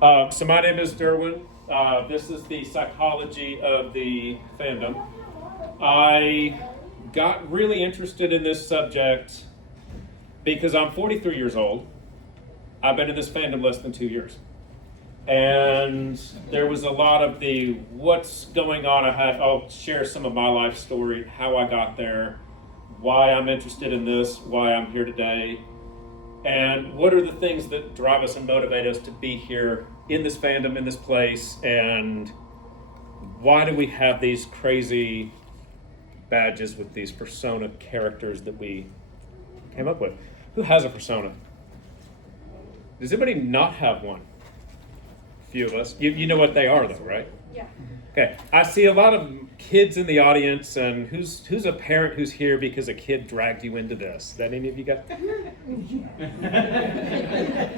So my name is Derwin. This is the psychology of the fandom. I got really interested in this subject because I'm 43 years old. I've been in this fandom less than 2 years. And there was a lot of the what's going on. I'll share some of my life story, how I got there, why I'm interested in this, why I'm here today, and what are the things that drive us and motivate us to be here in this fandom, in this place, and why do we have these crazy badges with these persona characters that we came up with? Who has a persona? Does anybody not have one? A few of us. You know what they are though, right? Yeah. Okay. I see a lot of kids in the audience, and who's a parent who's here because a kid dragged you into this? That any of you got?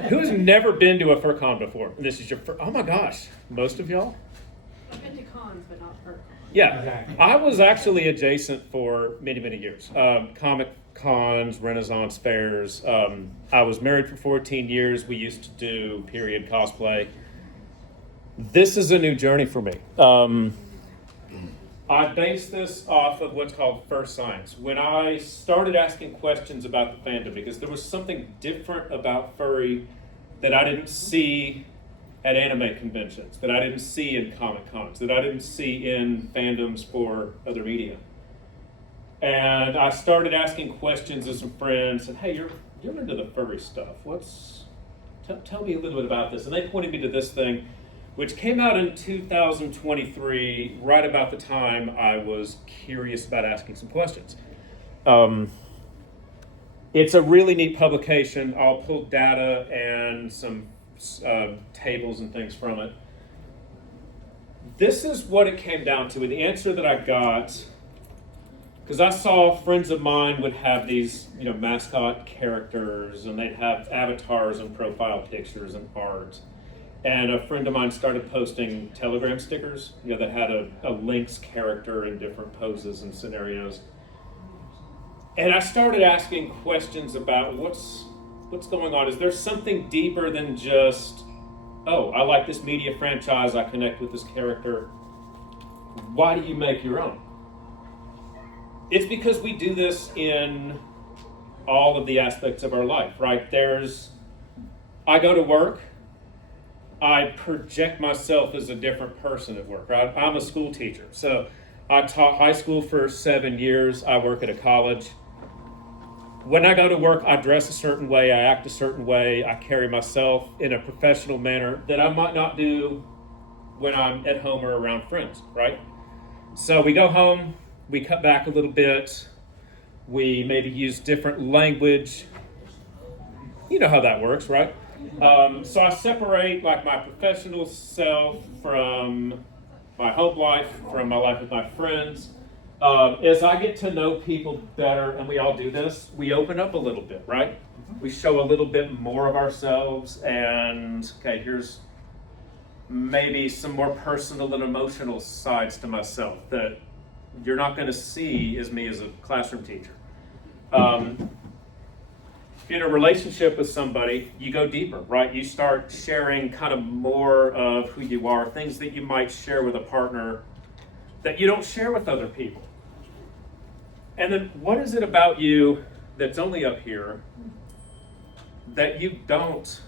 Who's never been to a Furcon before? This is your oh my gosh, most of y'all? I've been to cons, but not Furcon. Yeah, I was actually adjacent for many, many years. Comic cons, Renaissance fairs. I was married for 14 years. We used to do period cosplay. This is a new journey for me. I base this off of what's called first science. When I started asking questions about the fandom, because there was something different about furry that I didn't see at anime conventions, that I didn't see in comic cons, that I didn't see in fandoms for other media. And I started asking questions to some friends, and hey, you're into the furry stuff. Tell me a little bit about this. And they pointed me to this thing, which came out in 2023, right about the time I was curious about asking some questions. It's a really neat publication. I'll pull data and some tables and things from it. This is what it came down to. And the answer that I got, because I saw friends of mine would have these, mascot characters, and they'd have avatars and profile pictures and art. And a friend of mine started posting Telegram stickers, that had a Lynx character in different poses and scenarios. And I started asking questions about what's going on. Is there something deeper than just, oh, I like this media franchise, I connect with this character. Why do you make your own? It's because we do this in all of the aspects of our life, right? I go to work, I project myself as a different person at work, right? I'm a school teacher. So I taught high school for 7 years. I work at a college. When I go to work, I dress a certain way, I act a certain way, I carry myself in a professional manner that I might not do when I'm at home or around friends, right? So we go home, we cut back a little bit, we maybe use different language. You know how that works, right? So I separate like my professional self from my home life, from my life with my friends. As I get to know people better, and we all do this, we open up a little bit, right? We show a little bit more of ourselves, and okay, here's maybe some more personal and emotional sides to myself that you're not going to see as me as a classroom teacher. If you're in a relationship with somebody, you go deeper, right? You start sharing kind of more of who you are, things that you might share with a partner that you don't share with other people. And then what is it about you that's only up here that you don't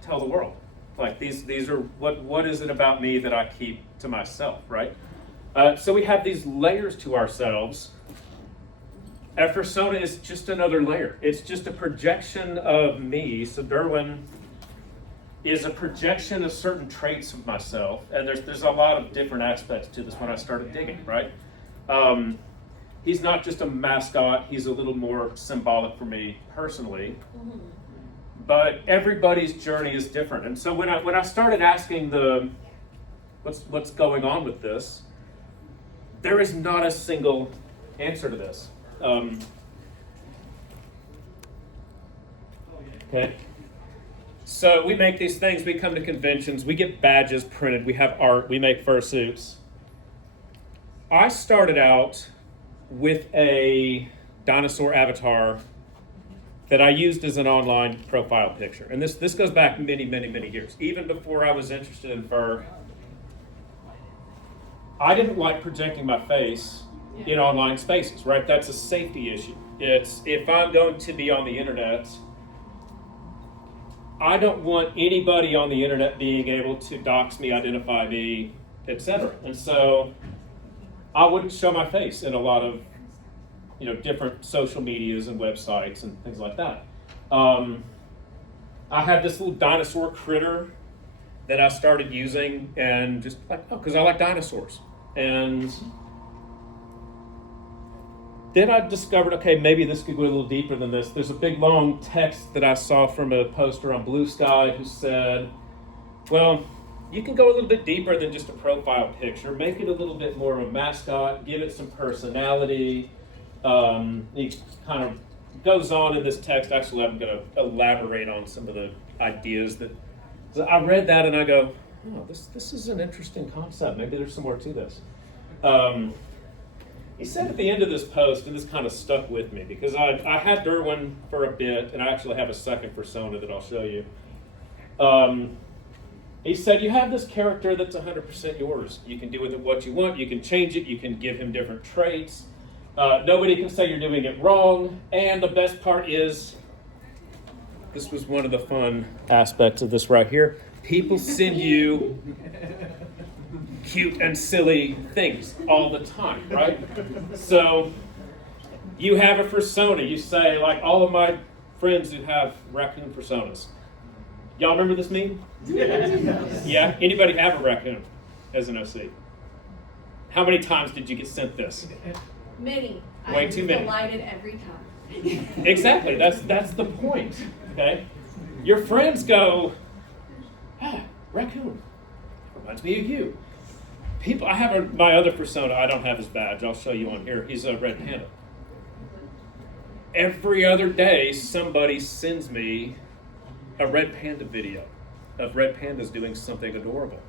tell the world? Like these are, what is it about me that I keep to myself, right? So we have these layers to ourselves. A persona is just another layer. It's just a projection of me. So Derwin is a projection of certain traits of myself. And there's a lot of different aspects to this when I started digging, right? He's not just a mascot. He's a little more symbolic for me personally. But everybody's journey is different. And so when I started asking what's going on with this, there is not a single answer to this. Okay. So we make these things, we come to conventions, we get badges printed, we have art, we make fursuits. I started out with a dinosaur avatar that I used as an online profile picture. And this goes back many, many, many years. Even before I was interested in fur, I didn't like projecting my face in online spaces, right? That's a safety issue. It's if I'm going to be on the internet, I don't want anybody on the internet being able to dox me, identify me, etc. And so I wouldn't show my face in a lot of different social medias and websites and things like that. I had this little dinosaur critter that I started using, and just like, because I like dinosaurs. And then I discovered, okay, maybe this could go a little deeper than this. There's a big long text that I saw from a poster on Blue Sky who said, well, you can go a little bit deeper than just a profile picture. Make it a little bit more of a mascot, give it some personality. He kind of goes on in this text. Actually, I'm going to elaborate on some of the ideas that so I read that and I go, oh, this is an interesting concept. Maybe there's some more to this. He said at the end of this post, and this kind of stuck with me because I had Derwin for a bit, and I actually have a second Fursona that I'll show you. He said, you have this character that's 100% yours. You can do with it what you want. You can change it. You can give him different traits. Nobody can say you're doing it wrong. And the best part is, this was one of the fun aspects of this right here. People send you cute and silly things all the time, right? So you have a Fursona. You say, like all of my friends who have raccoon Fursonas. Y'all remember this meme? Yeah? Anybody have a raccoon as an OC? How many times did you get sent this? Many. Way too many. I'm delighted every time. Exactly. That's the point. Okay? Your friends go, raccoon. Reminds me of you. I have my other Fursona. I don't have his badge. I'll show you on here. He's a red panda. Every other day, somebody sends me a red panda video of red pandas doing something adorable.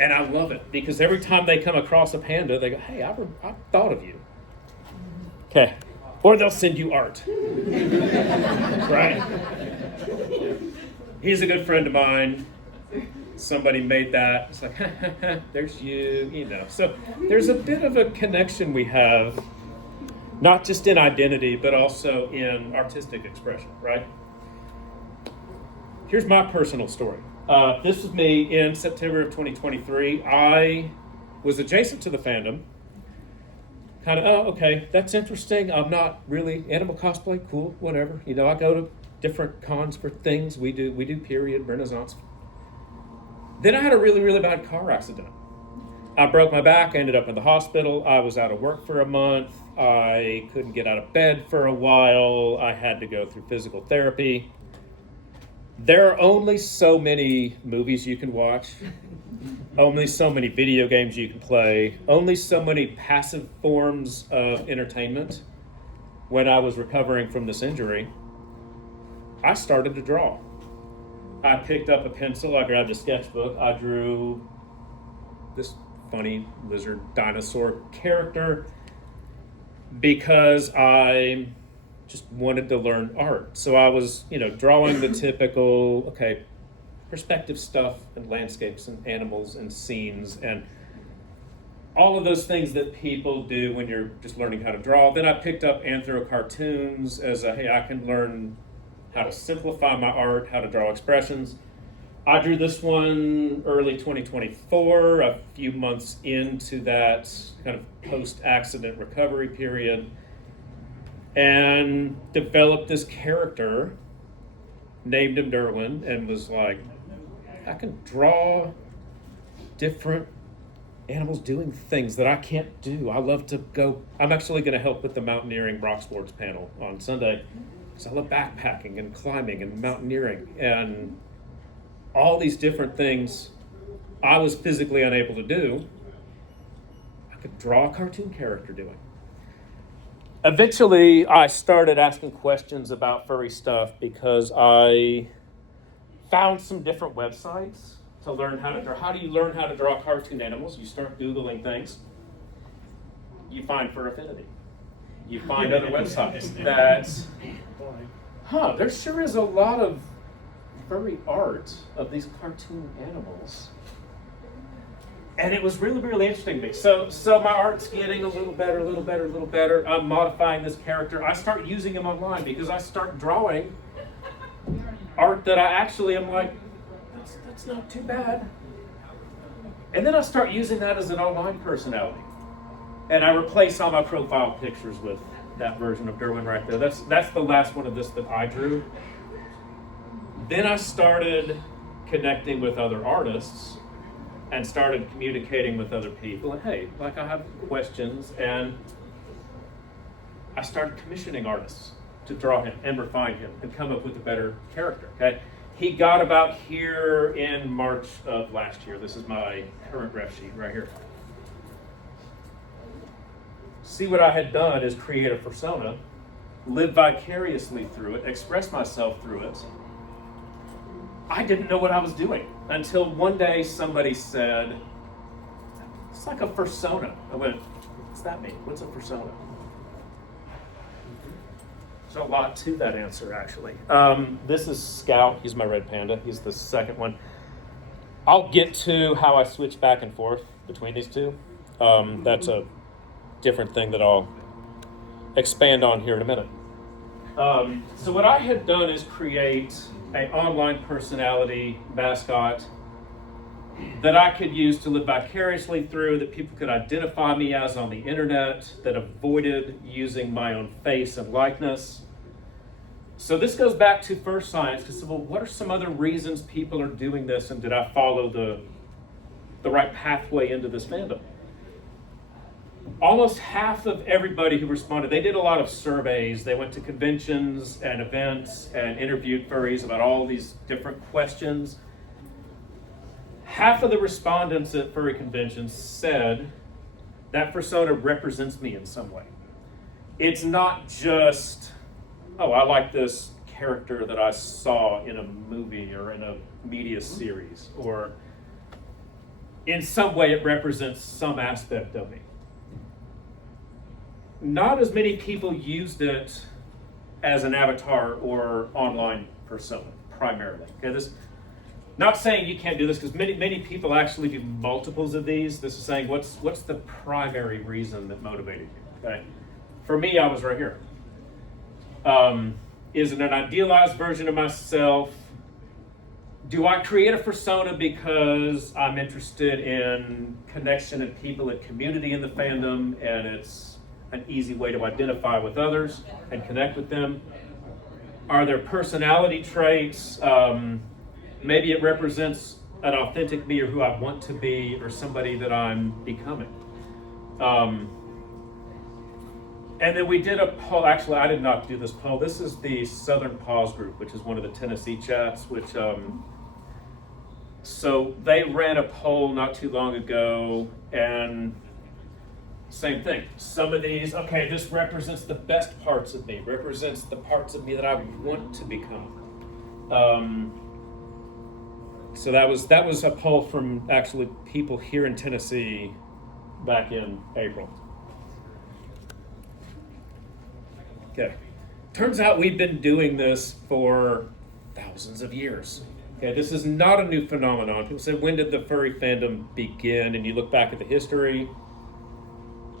And I love it because every time they come across a panda, they go, hey, I thought of you. Okay. Or they'll send you art. Right? He's a good friend of mine. Somebody made that. It's like, there's you, So there's a bit of a connection we have, not just in identity, but also in artistic expression, right? Here's my personal story. This was me in September of 2023. I was adjacent to the fandom. Kind of, okay, that's interesting. I'm not really animal cosplay, cool, whatever. I go to different cons for things. We do period, Renaissance. Then I had a really, really bad car accident. I broke my back, I ended up in the hospital. I was out of work for a month. I couldn't get out of bed for a while. I had to go through physical therapy. There are only so many movies you can watch, only so many video games you can play, only so many passive forms of entertainment. When I was recovering from this injury, I started to draw. I picked up a pencil, I grabbed a sketchbook, I drew this funny lizard dinosaur character because I just wanted to learn art. So I was, drawing the typical, perspective stuff and landscapes and animals and scenes and all of those things that people do when you're just learning how to draw. Then I picked up anthro cartoons as I can learn how to simplify my art, how to draw expressions. I drew this one early 2024, a few months into that kind of post-accident recovery period, and developed this character, named him Derwin, and was like, I can draw different animals doing things that I can't do. I love to go. I'm actually going to help with the mountaineering rock sports panel on Sunday because I love backpacking and climbing and mountaineering and all these different things I was physically unable to do. I could draw a cartoon character doing. Eventually, I started asking questions about furry stuff because I found some different websites to learn how to draw. How do you learn how to draw cartoon animals? You start Googling things. You find Fur Affinity. You find other websites that there sure is a lot of furry art of these cartoon animals. And it was really, really interesting to me. So my art's getting a little better. I'm modifying this character. I start using him online because I start drawing art that I actually am like, that's not too bad. And then I start using that as an online personality. And I replace all my profile pictures with that version of Derwin right there. That's the last one of this that I drew. Then I started connecting with other artists and started communicating with other people. And hey, like I have questions, and I started commissioning artists to draw him and refine him and come up with a better character. Okay, he got about here in March of last year. This is my current ref sheet right here. See, what I had done is create a persona, live vicariously through it, express myself through it. I didn't know what I was doing until one day somebody said, it's like a fursona. I went, what's that mean? What's a fursona? There's a lot to that answer, actually. This is Scout. He's my red panda. He's the second one. I'll get to how I switch back and forth between these two. That's a different thing that I'll expand on here in a minute. So what I had done is create an online personality mascot that I could use to live vicariously through, that people could identify me as on the internet, that avoided using my own face and likeness. So this goes back to first science, because, well, what are some other reasons people are doing this, and did I follow the right pathway into this fandom? Almost half of everybody who responded, they did a lot of surveys. They went to conventions and events and interviewed furries about all these different questions. Half of the respondents at furry conventions said that persona represents me in some way. It's not just, oh, I like this character that I saw in a movie or in a media series, or in some way it represents some aspect of me. Not as many people used it as an avatar or online persona, primarily. Okay, this, not saying you can't do this, because many people actually do multiples of these. This is saying what's the primary reason that motivated you. Okay, for me, I was right here. Is it an idealized version of myself? Do I create a persona because I'm interested in connection and people and community in the fandom, and it's an easy way to identify with others and connect with them? Are there personality traits? Maybe it represents an authentic me, or who I want to be, or somebody that I'm becoming. And then we did a poll. Actually, I did not do this poll. This is the Southern Paws group, which is one of the Tennessee chats, which so they ran a poll not too long ago, and same thing. Some of these, okay, this represents the best parts of me, represents the parts of me that I want to become. So that was a poll from actually people here in Tennessee back in April. Okay. Turns out we've been doing this for thousands of years. Okay, this is not a new phenomenon. People say, when did the furry fandom begin? And you look back at the history,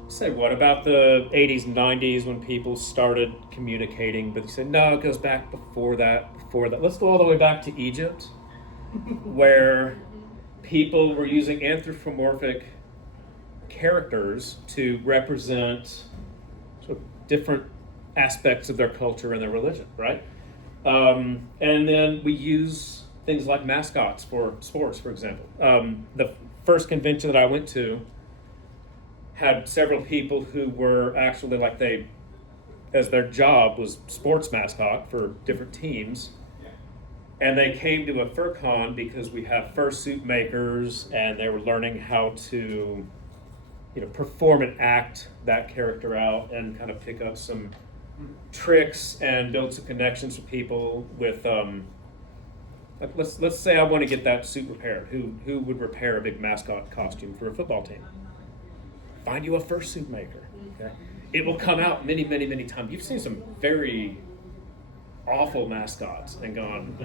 say, what about the 80s, 90s when people started communicating? But you say, no, it goes back before that. Let's go all the way back to Egypt, where people were using anthropomorphic characters to represent sort of different aspects of their culture and their religion, right? And then we use things like mascots for sports, for example. The first convention that I went to had several people who were actually, like, they, as their job was sports mascot for different teams. And they came to a Furcon because we have fursuit makers, and they were learning how to, perform and act that character out and kind of pick up some tricks and build some connections with people with, let's say I want to get that suit repaired. Who would repair a big mascot costume for a football team? Find you a fursuit maker. Okay? It will come out many, many, many times. You've seen some very awful mascots and gone,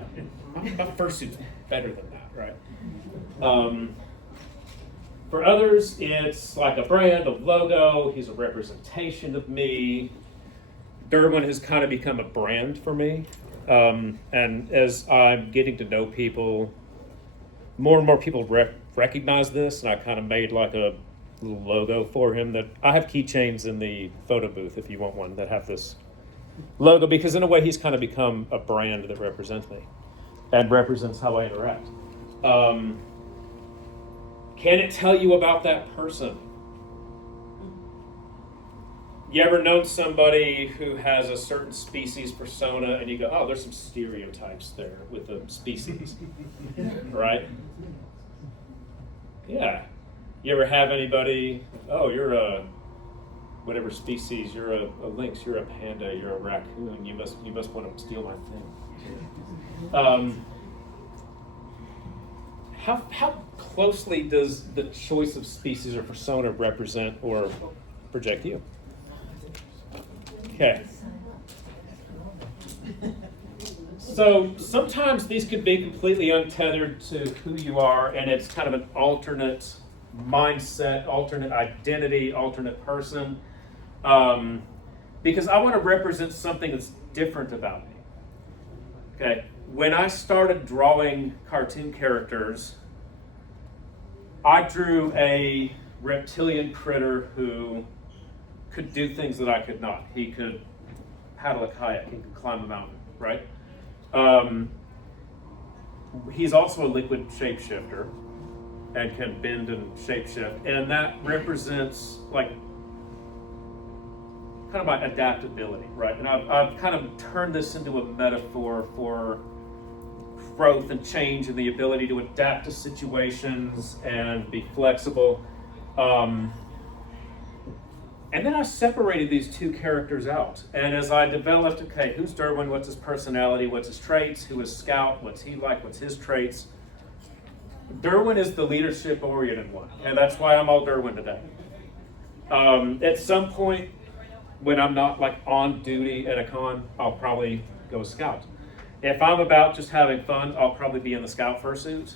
my fursuit's better than that, right? For others, it's like a brand, a logo. He's a representation of me. Derwin has kind of become a brand for me. And as I'm getting to know people, more and more people recognize this, and I kind of made like a little logo for him that I have keychains in the photo booth if you want one that have this logo, because in a way he's kind of become a brand that represents me and represents how I interact. Can it tell you about that person? You ever known somebody who has a certain species persona and you go, oh, there's some stereotypes there with the species, right? Yeah. You ever have anybody, oh, you're a whatever species, you're a lynx, you're a panda, you're a raccoon, you must want to steal my thing. How closely does the choice of species or persona represent or project you? Okay. So sometimes these could be completely untethered to who you are, and it's kind of an alternate mindset, alternate identity, alternate person. Because I want to represent something that's different about me. Okay. When I started drawing cartoon characters, I drew a reptilian critter who could do things that I could not. He could paddle a kayak, he could climb a mountain, right? He's also a liquid shapeshifter and can bend and shapeshift, and that represents like kind of my adaptability, right? And I've kind of turned this into a metaphor for growth and change and the ability to adapt to situations and be flexible. And then I separated these two characters out. And as I developed, okay, who's Derwin? What's his personality? What's his traits? Who is Scout? What's he like? What's his traits? Derwin is the leadership-oriented one. And that's why I'm all Derwin today. At some point, when I'm not like on duty at a con, I'll probably go Scout. If I'm about just having fun, I'll probably be in the Scout fursuit.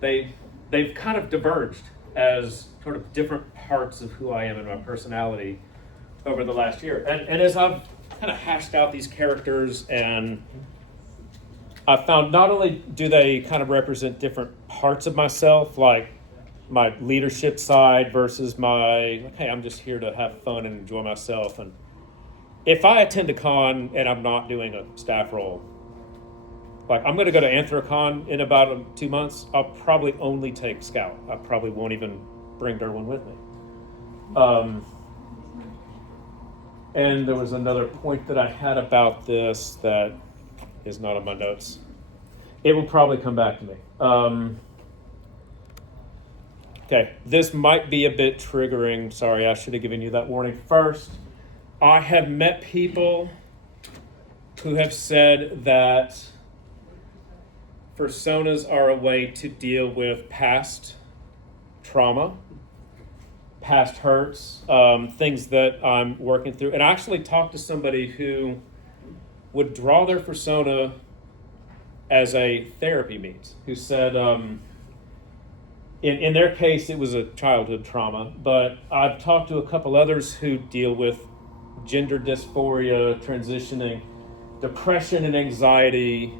They've kind of diverged as sort of different parts of who I am and my personality over the last year. And as I've kind of hashed out these characters, and I found not only do they kind of represent different parts of myself, like my leadership side versus my, hey, I'm just here to have fun and enjoy myself. And if I attend a con and I'm not doing a staff role, like I'm going to go to Anthrocon in about 2 months, I'll probably only take Scout. I probably won't even bring Derwin with me. And there was another point that I had about this that is not on my notes. It will probably come back to me. Okay, this might be a bit triggering. Sorry, I should have given you that warning first. I have met people who have said that Fursonas are a way to deal with past trauma, past hurts, things that I'm working through. And I actually talked to somebody who would draw their Fursona as a therapy means, who said, in their case, it was a childhood trauma, but I've talked to a couple others who deal with gender dysphoria, transitioning, depression and anxiety,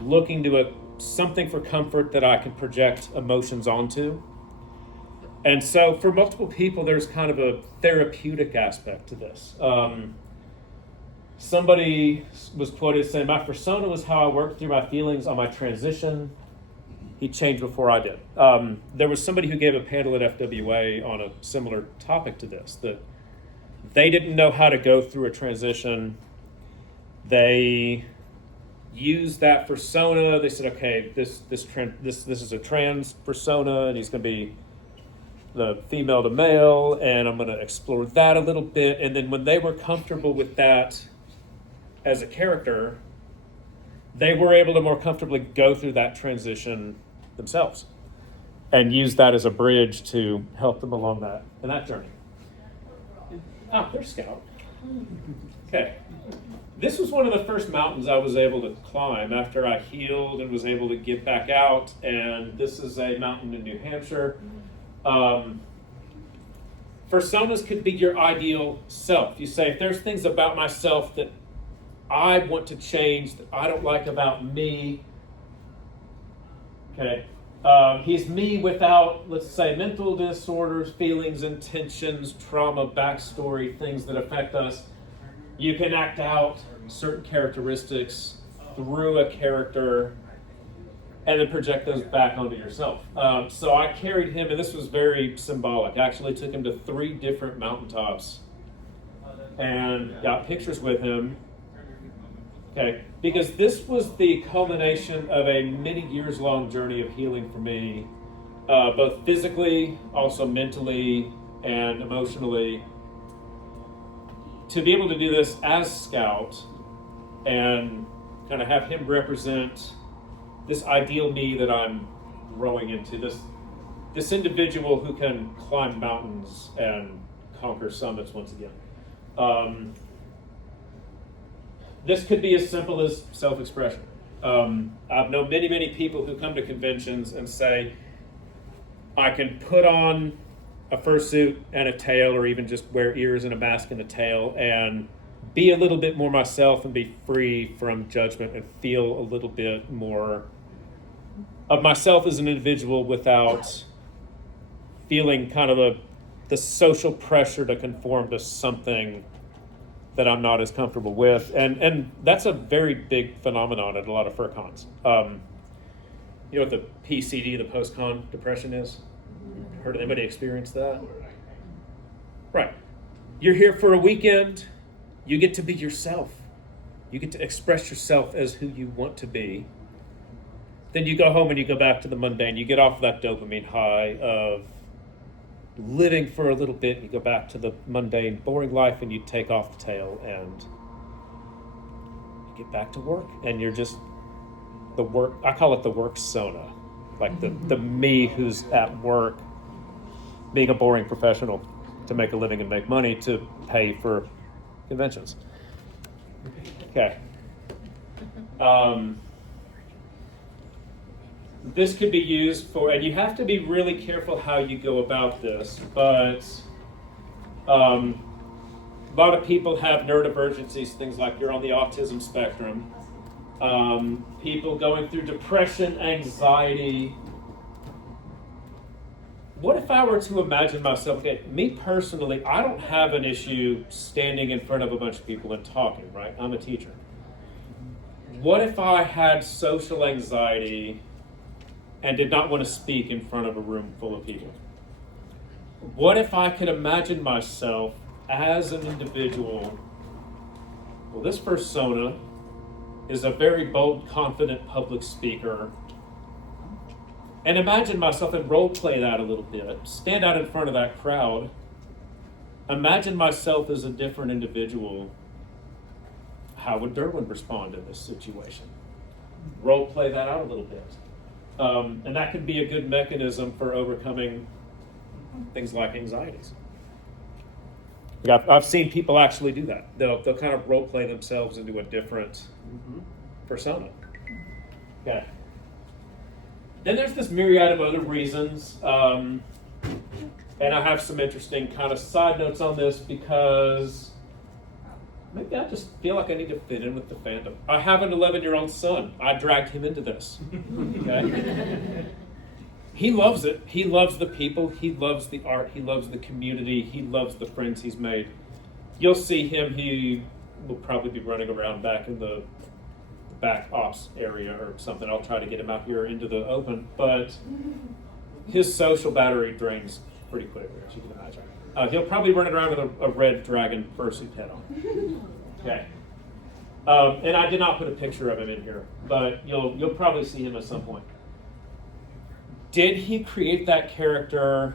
looking to something for comfort that I can project emotions onto. And so for multiple people, there's kind of a therapeutic aspect to this. Somebody was quoted saying, my persona was how I worked through my feelings on my transition. He changed before I did. There was somebody who gave a panel at FWA on a similar topic to this, that they didn't know how to go through a transition. They used that persona. They said, okay, this is a trans persona, and he's going to be the female to male, and I'm going to explore that a little bit. And then when they were comfortable with that as a character, they were able to more comfortably go through that transition themselves and use that as a bridge to help them along that journey. Ah, there's Scout. Okay. This was one of the first mountains I was able to climb after I healed and was able to get back out. And this is a mountain in New Hampshire. Fursonas could be your ideal self. You say, if there's things about myself that I want to change, that I don't like about me, okay, he's me without, let's say, mental disorders, feelings, intentions, trauma, backstory, things that affect us. You can act out certain characteristics through a character and then project those back onto yourself. So I carried him, and this was very symbolic. I actually took him to 3 different mountaintops and got pictures with him. Okay, because this was the culmination of a many years long journey of healing for me, both physically, also mentally, and emotionally. To be able to do this as Scout and kind of have him represent this ideal me that I'm growing into, this individual who can climb mountains and conquer summits once again. This could be as simple as self-expression. I've known many people who come to conventions and say, I can put on a fursuit and a tail, or even just wear ears and a mask and a tail, and be a little bit more myself and be free from judgment and feel a little bit more of myself as an individual without feeling kind of the social pressure to conform to something that I'm not as comfortable with. And that's a very big phenomenon at a lot of fur cons. You know what the PCD, the post-con depression is? Heard anybody experience that? Right. You're here for a weekend. You get to be yourself. You get to express yourself as who you want to be. Then you go home and you go back to the mundane. You get off that dopamine high of living for a little bit. You go back to the mundane, boring life, and you take off the tail and you get back to work. And you're just the work. I call it the work sona, like the me who's at work, being a boring professional to make a living and make money to pay for conventions. Okay. This could be used for, and you have to be really careful how you go about this, but a lot of people have neurodivergencies, things like you're on the autism spectrum. People going through depression, anxiety. What if I were to imagine myself, okay, me personally, I don't have an issue standing in front of a bunch of people and talking, right? I'm a teacher. What if I had social anxiety and did not want to speak in front of a room full of people? What if I could imagine myself as an individual? Well, this persona is a very bold, confident public speaker. And imagine myself and role play that a little bit. Stand out in front of that crowd. Imagine myself as a different individual. How would Derwin respond in this situation? Role play that out a little bit. And that can be a good mechanism for overcoming things like anxieties. I've seen people actually do that. They'll kind of role play themselves into a different persona. Okay. Then there's this myriad of other reasons. And I have some interesting kind of side notes on this because maybe I just feel like I need to fit in with the fandom. I have an 11-year-old son. I dragged him into this. Okay? He loves it. He loves the people. He loves the art. He loves the community. He loves the friends he's made. You'll see him. He will probably be running around back in the back ops area or something. I'll try to get him out here into the open. But his social battery drains pretty quickly, as you can imagine. He'll probably run around with a red dragon fursuit head on. Okay. And I did not put a picture of him in here, but you'll probably see him at some point. Did he create that character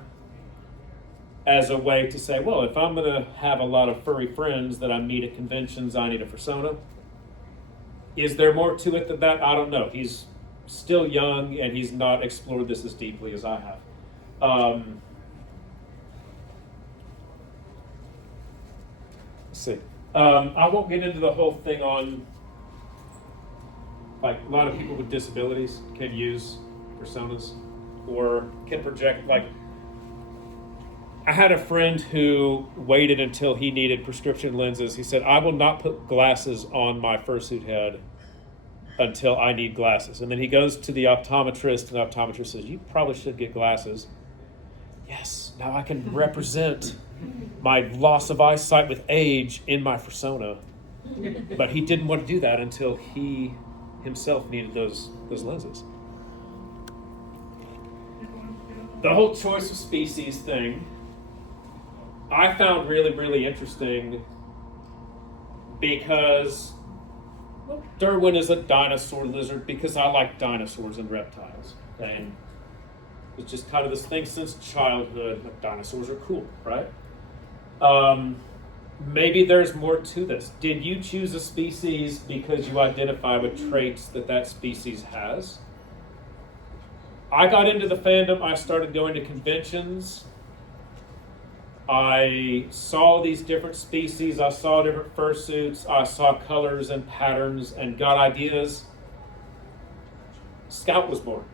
as a way to say, well, if I'm going to have a lot of furry friends that I meet at conventions, I need a persona? Is there more to it than that? I don't know. He's still young, and he's not explored this as deeply as I have. Let's see. I won't get into the whole thing on, like, a lot of people with disabilities can use personas or can project, like, I had a friend who waited until he needed prescription lenses. He said, I will not put glasses on my fursuit head until I need glasses. And then he goes to the optometrist, and the optometrist says, you probably should get glasses. Yes, now I can represent my loss of eyesight with age in my fursona. But he didn't want to do that until he himself needed those lenses. The whole choice of species thing, I found really, really interesting because Derwin is a dinosaur lizard because I like dinosaurs and reptiles. And it's just kind of this thing since childhood that dinosaurs are cool, right? Maybe there's more to this. Did you choose a species because you identify with traits that species has? I got into the fandom, I started going to conventions. I saw these different species, I saw different fursuits, I saw colors and patterns and got ideas. Scout was born.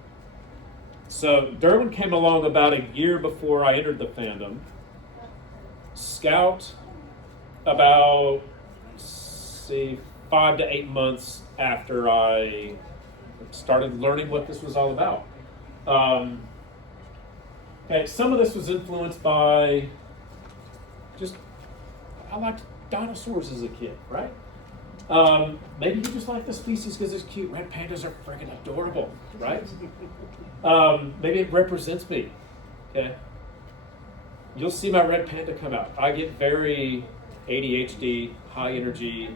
So Derwin came along about a year before I entered the fandom. Scout about, 5 to 8 months after I started learning what this was all about. Okay, some of this was influenced by I liked dinosaurs as a kid, right? Maybe you just like the species because it's cute. Red pandas are freaking adorable, right? Maybe it represents me, okay? You'll see my red panda come out. I get very ADHD, high energy.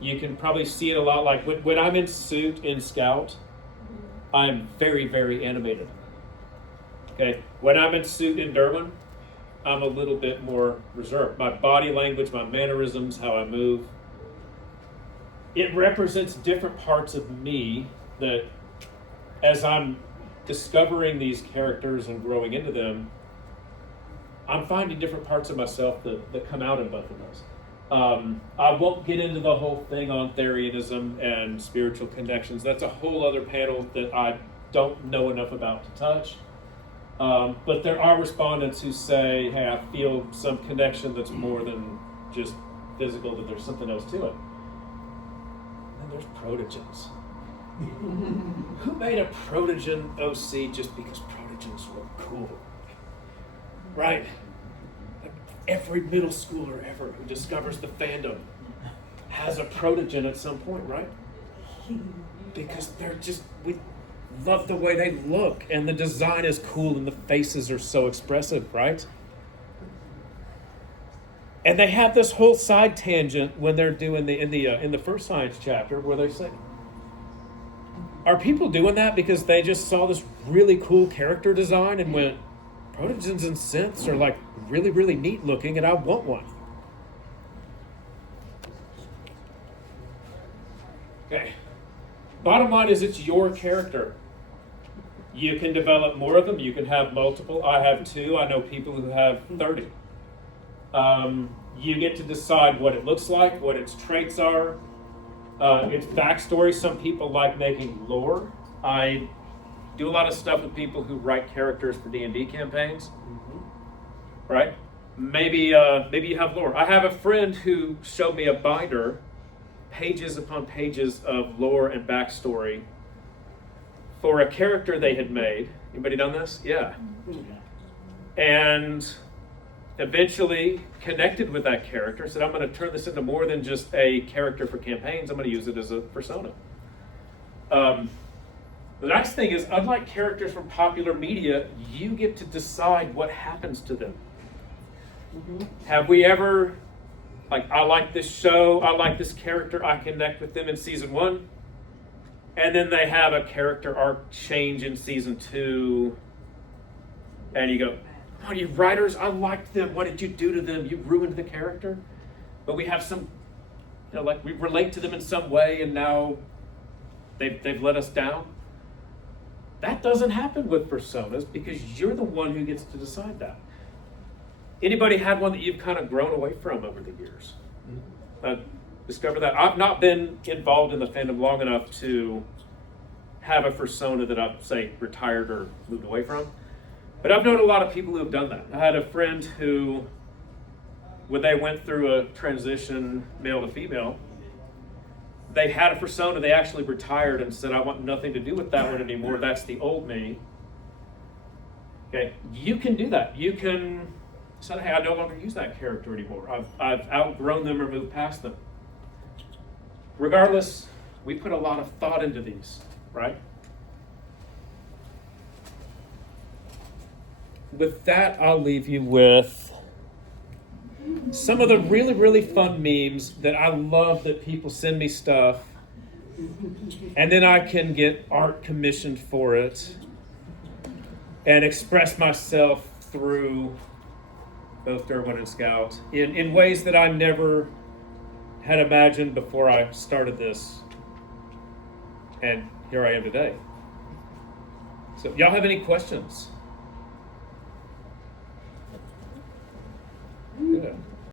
You can probably see it a lot. Like when I'm in suit in Scout, I'm very, very animated. Okay, when I'm in suit in Derwin, I'm a little bit more reserved. My body language, my mannerisms, how I move, it represents different parts of me that as I'm discovering these characters and growing into them, I'm finding different parts of myself that come out in both of those. I won't get into the whole thing on Therianism and spiritual connections. That's a whole other panel that I don't know enough about to touch. But there are respondents who say, hey, I feel some connection that's more than just physical, that there's something else to it. And there's protogens. Who made a protogen OC just because protogens were cool? Right? Every middle schooler ever who discovers the fandom has a protogen at some point, right? Because we love the way they look, and the design is cool, and the faces are so expressive, right? And they have this whole side tangent when they're doing in the first science chapter where they say, are people doing that because they just saw this really cool character design and went, protogens and synths are like really, really neat looking, and I want one? Okay. Bottom line is it's your character. You can develop more of them. You can have multiple. I have 2. I know people who have 30. You get to decide what it looks like, what its traits are, its backstory. Some people like making lore. I do a lot of stuff with people who write characters for D&D campaigns. Right? Maybe you have lore. I have a friend who showed me a binder, pages upon pages of lore and backstory for a character they had made. Anybody done this? Yeah. And eventually connected with that character, said, I'm going to turn this into more than just a character for campaigns. I'm going to use it as a persona. The nice thing is, unlike characters from popular media, you get to decide what happens to them. Have we ever, I like this show, I like this character, I connect with them in season 1, and then they have a character arc change in season 2, and you go, oh, you writers, I liked them, what did you do to them? You ruined the character. But we have some, we relate to them in some way, and now they've let us down. That doesn't happen with personas because you're the one who gets to decide that. Anybody had one that you've kind of grown away from over the years? I discovered that. I've not been involved in the fandom long enough to have a fursona that I've, say, retired or moved away from. But I've known a lot of people who have done that. I had a friend who, when they went through a transition male to female, they had a fursona, they actually retired and said, I want nothing to do with that one anymore. That's the old me. Okay, you can do that. You can say, hey, I no longer use that character anymore. I've outgrown them or moved past them. Regardless, we put a lot of thought into these, right? With that, I'll leave you with some of the really, really fun memes that I love that people send me stuff, and then I can get art commissioned for it and express myself through both Derwin and Scout in ways that I never had imagined before I started this. And here I am today. So y'all have any questions?